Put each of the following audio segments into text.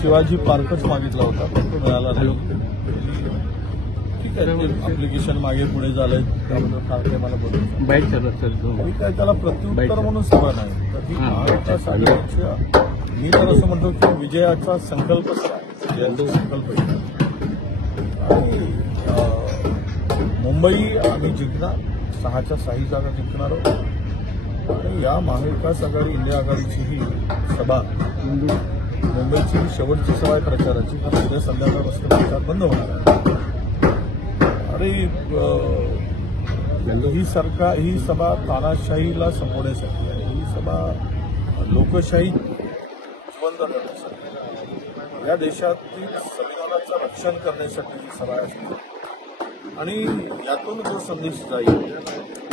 शिवाजी पार्कच मागितला होता पण तो मिळाला नाही. ठीक आहे, अप्लिकेशन मागे पुढे झालंय त्याबद्दल फार काही मला बोलू बाईट चालत सर मी काय त्याला प्रत्युत्तर म्हणून सभा नाही. तर ही महाविकास आघाडीच्या मी तर असं म्हणतो की विजयाचा संकल्पच आहे, विजयाचा संकल्प आहे. आणि मुंबई आम्ही जिंकणार, 6च्या 6 जागा जिंकणार आहोत. आणि या महाविकास आघाडी इंडिया आघाडीची ही सभा मुंबईची ही शेवटची सभा आहे प्रचाराची. कारण उद्या संध्याकाळपासून प्रचार बंद होणार आहे. आणि ही सभा तानाशाहीला संपवण्यासाठी आहे. ही सभा लोकशाही जिवंत करण्यासाठी, या देशातील संविधानाचं रक्षण करण्यासाठी ही सभा असते. आणि यातून जो संदेश जाईल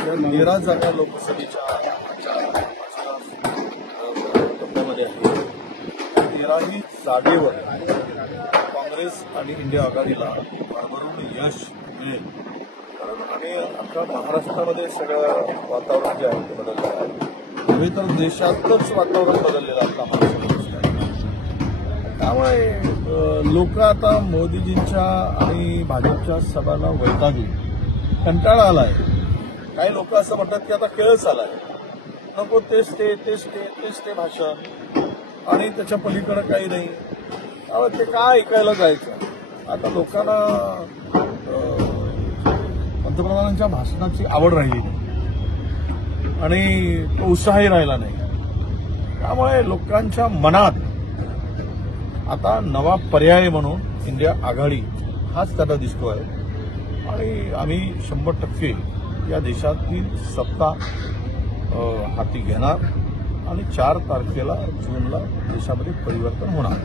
या 13 जागा लोकसभेच्या टप्प्यामध्ये आहे. 13ही जागेवर काँग्रेस आणि इंडिया आघाडीला भरभरून यश मिळेल. आणि आता महाराष्ट्रामध्ये सगळं वातावरण जे आहे ते बदललेलं आहे. नव्हे तर देशातच वातावरण बदललेलं आता महाराष्ट्रामध्ये. त्यामुळे लोक आता मोदीजींच्या आणि भाजपच्या सभांना वैतागली, कंटाळा आलाय. काही लोक असं म्हणतात की आता खेळच आलाय, नको तेच ते भाषण आणि त्याच्या पलीकडे काही नाही. त्यामुळे ते काय ऐकायला जायचं. आता लोकांना पंतप्रधानांच्या भाषणाची आवड राहिली नाही आणि तो उत्साहही राहिला नाही. त्यामुळे लोकांच्या मनात आता नवा पर्याय म्हणून इंडिया आघाडी हाच त्याला दिसतो आहे. आणि आम्ही 100% या देशातील सत्ता हाती घेणार आणि 4 तारखेला जूनला देशामध्ये परिवर्तन होणार.